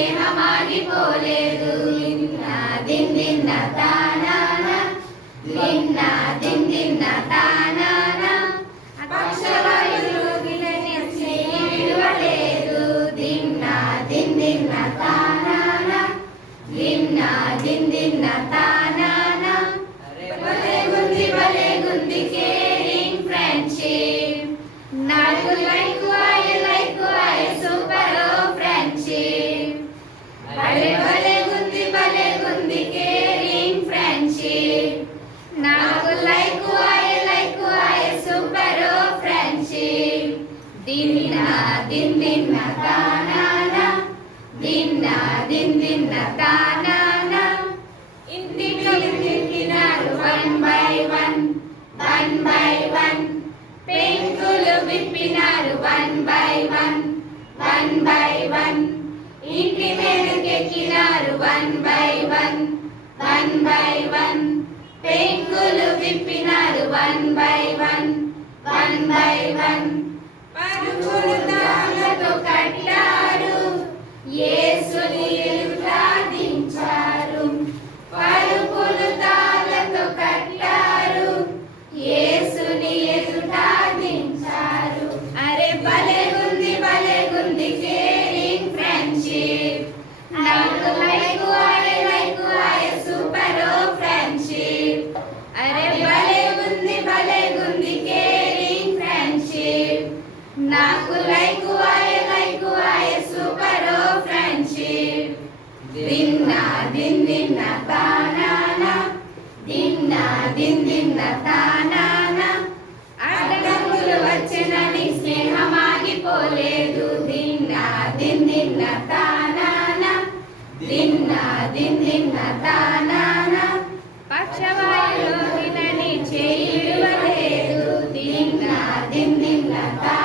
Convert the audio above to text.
ప్రేమ మారిపోలేదు నిన్న దిన్న తానాన నిన్న దిన్న తానాన. పక్షల విలువలేదు దిన్న దిన్న తానాన నిన్న దిన్న తానా దిన్న దిన్ దిన్న తానాన దిన్న దిన్ దిన్న తానాన ఇంటికి తిరిగినారు one by one one by one పెంకులు విప్పినారు one by one one by one ఇంటి మీదకెక్కినారు one by one one by one పెంకులు విప్పినారు one by one one by one నాకు like I like I super friendship. దిన్న దిన్ దిన్న తానాన దిన్న దిన్ దిన్న తానాన. అడ్డంకులు స్నేహం ఆగిపోలేదు. దిన్న దిన్ దిన్న తానాన దిన్న దిన్ దిన్న తానాన. పక్షవాయులోగినని చేయువలేదు దిన్న దిన్ దిన్న తానాన.